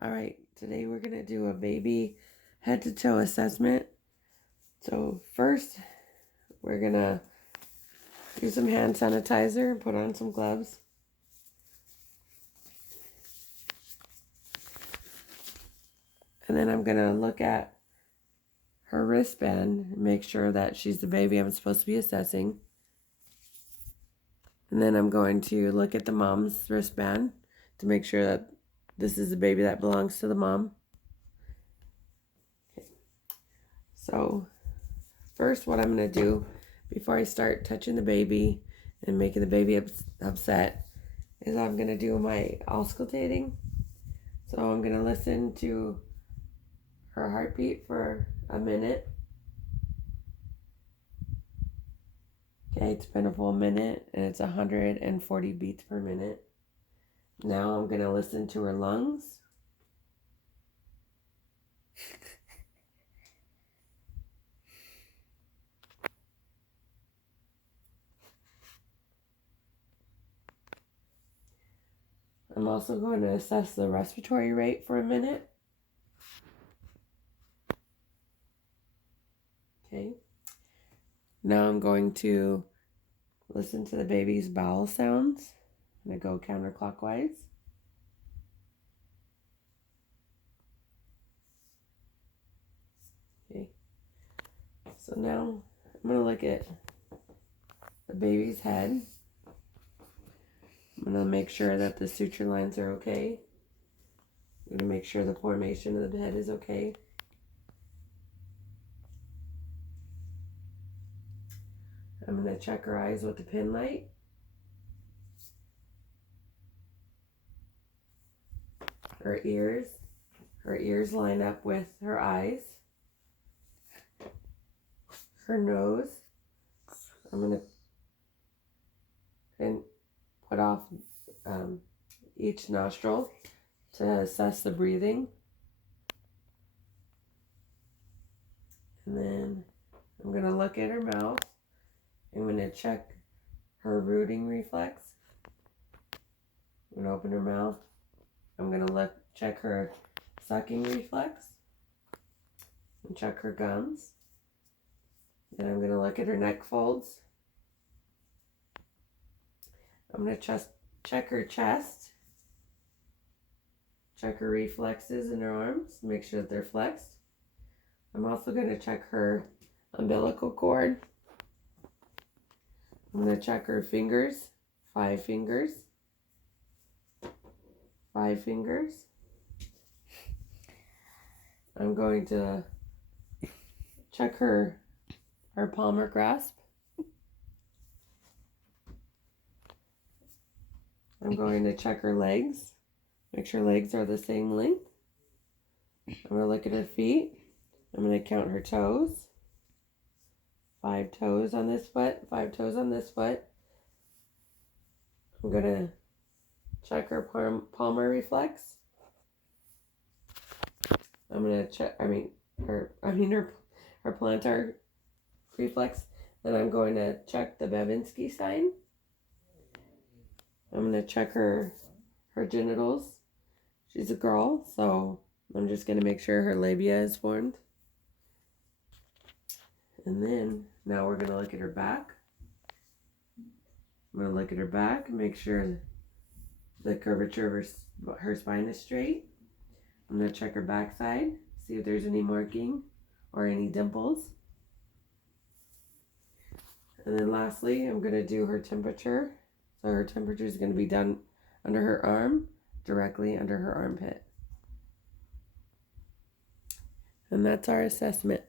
All right, today we're going to do a baby head to toe assessment. So first, we're going to do some hand sanitizer and put on some gloves. And then I'm going to look at her wristband and make sure that she's the baby I'm supposed to be assessing. And then I'm going to look at the mom's wristband to make sure that this is the baby that belongs to the mom. Okay. So first, what I'm going to do before I start touching the baby and making the baby upset is I'm going to do my auscultating. So I'm going to listen to her heartbeat for a minute. Okay, it's been a full minute and it's 140 beats per minute. Now I'm going to listen to her lungs. I'm also going to assess the respiratory rate for a minute. Okay. Now I'm going to listen to the baby's bowel sounds. I'm going to go counterclockwise. Okay. So now I'm going to look at the baby's head. I'm going to make sure that the suture lines are okay. I'm going to make sure the formation of the head is okay. I'm going to check her eyes with the pin light. Her ears line up with her eyes. Her nose. I'm going to put off each nostril to assess the breathing. And then I'm going to look at her mouth. I'm going to check her rooting reflex. I'm going to open her mouth. I'm going to check her sucking reflex. And check her gums. Then I'm going to look at her neck folds. I'm going to check her chest. Check her reflexes in her arms. Make sure that they're flexed. I'm also going to check her umbilical cord. I'm going to check her fingers. 5 fingers. 5 fingers. I'm going to check her palmar grasp. I'm going to check her legs. Make sure legs are the same length. I'm going to look at her feet. I'm going to count her toes. 5 toes on this foot, 5 toes on this foot. I'm going to check her palmar reflex. I'm going to check, her plantar reflex. Then I'm going to check the Babinski sign. I'm going to check her genitals. She's a girl, so I'm just going to make sure her labia is formed. And then, now we're going to look at her back. I'm going to look at her back and make sure the curvature of her spine is straight. I'm going to check her backside, see if there's any marking or any dimples. And then lastly, I'm going to do her temperature. So her temperature is going to be done under her arm, directly under her armpit. And that's our assessment.